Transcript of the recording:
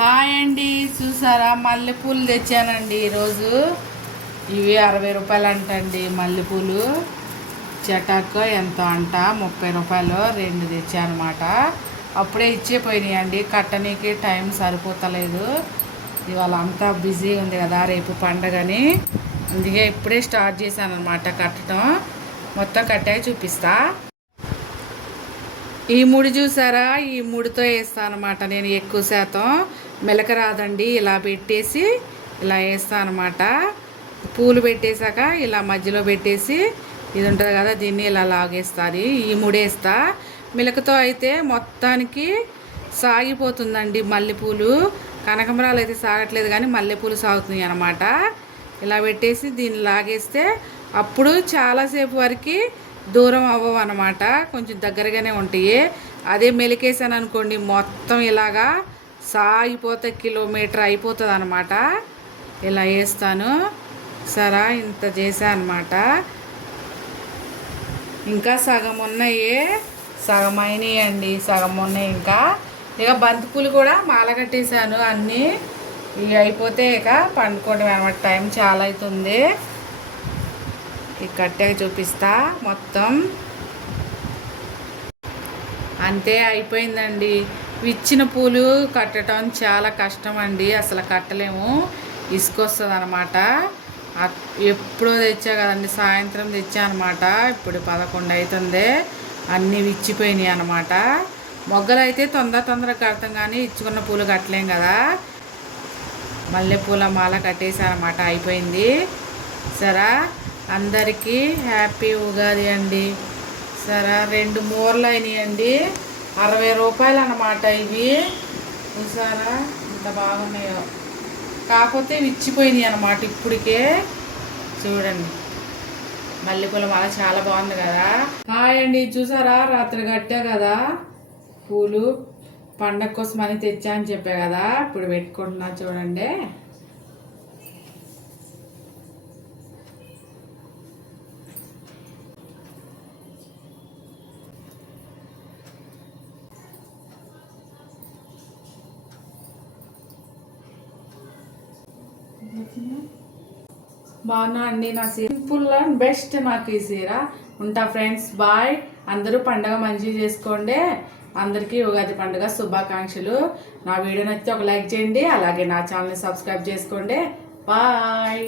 Hi అండి, చూసారా మల్లెపూలు తెచ్చానండి ఈరోజు. ఇవి 60 రూపాయలు అంటండి మల్లెపూలు. చెటాకు ఎంత అంట 30 రూపాయలు, 2 తెచ్చానమాట. అప్పుడే ఇచ్చేపోయినాయండి, కట్టనీకి టైం సరిపోతలేదు. ఇవాళ అంతా బిజీ ఉంది కదా, రేపు పండగని. అందుకే ఇప్పుడే స్టార్ట్ చేశాను అనమాట కట్టడం. మొత్తం కట్టాక చూపిస్తా. ఈ ముడి చూసారా, ఈ ముడితో వేస్తాను అనమాట. నేను ఎక్కువ శాతం మెలక రాదండి, ఇలా పెట్టేసి ఇలా వేస్తాను అనమాట. పూలు పెట్టేశాక ఇలా మధ్యలో పెట్టేసి ఇది ఉంటుంది కదా, దీన్ని ఇలా లాగేస్తుంది. ఈ ముడేస్తా. మెలకతో అయితే మొత్తానికి సాగిపోతుందండి మల్లెపూలు. కనకంబరాలు అయితే సాగట్లేదు కానీ మల్లెపూలు సాగుతున్నాయి అనమాట. ఇలా పెట్టేసి దీన్ని లాగేస్తే అప్పుడు చాలాసేపు వరకు దూరం అవ్వవు అనమాట, కొంచెం దగ్గరగానే ఉంటాయి. అదే మెలికేసాను అనుకోండి, మొత్తం ఇలాగా సాగిపోతే కిలోమీటర్ అయిపోతుంది అనమాట. ఇలా వేస్తాను సరా, ఇంత చేశాను అనమాట. ఇంకా సగం ఉన్నాయి, సగం అయినాయండి, సగం ఉన్నాయి ఇంకా. ఇక బంతిపూలు కూడా మాల కట్టేశాను అన్నీ. ఇవి అయిపోతే ఇక పండుకోవడం అనమాట, టైం చాలా అవుతుంది. ఈ కట్టాక చూపిస్తా మొత్తం. అంతే అయిపోయిందండి. విచ్చిన పూలు కట్టడం చాలా కష్టం అండి, అసలు కట్టలేము, ఇసుకొస్తుంది అనమాట. ఎప్పుడో తెచ్చా కదండి, సాయంత్రం తెచ్చా అనమాట. ఇప్పుడు 11 అవుతుంది, అన్నీ విచ్చిపోయినాయి అనమాట. మొగ్గలు అయితే తొందరగా కడతాం కానీ ఇచ్చుకున్న పూలు కట్టలేం కదా. మల్లెపూల మాల కట్టేసాను అనమాట, అయిపోయింది. సరే, అందరికీ హ్యాపీ ఉగాది అండి. సరే, 2 మూరలు అయినాయండి, 60 రూపాయలు అన్నమాట ఇవి. చూసారా ఇంత బాగున్నాయో, కాకపోతే విచ్చిపోయినాయి అన్నమాట ఇప్పటికే. చూడండి మల్లెపూల మాల చాలా బాగుంది కదా. హాయ్ అండి, చూసారా రాత్రి కట్టా కదా పూలు, పండగ కోసం అని తెచ్చా అని చెప్పా కదా, ఇప్పుడు పెట్టుకుంటున్నా చూడండి. బాగున్నా అండి, నా సింపుల్ అండ్ బెస్ట్ నాకు ఈ చీర. ఉంటా ఫ్రెండ్స్, బాయ్. అందరూ పండుగ మంచిగా చేసుకోండి. అందరికీ ఉగాది పండుగ శుభాకాంక్షలు. నా వీడియో నచ్చితే ఒక లైక్ చేయండి, అలాగే నా ఛానల్ని సబ్స్క్రైబ్ చేసుకోండి. బాయ్.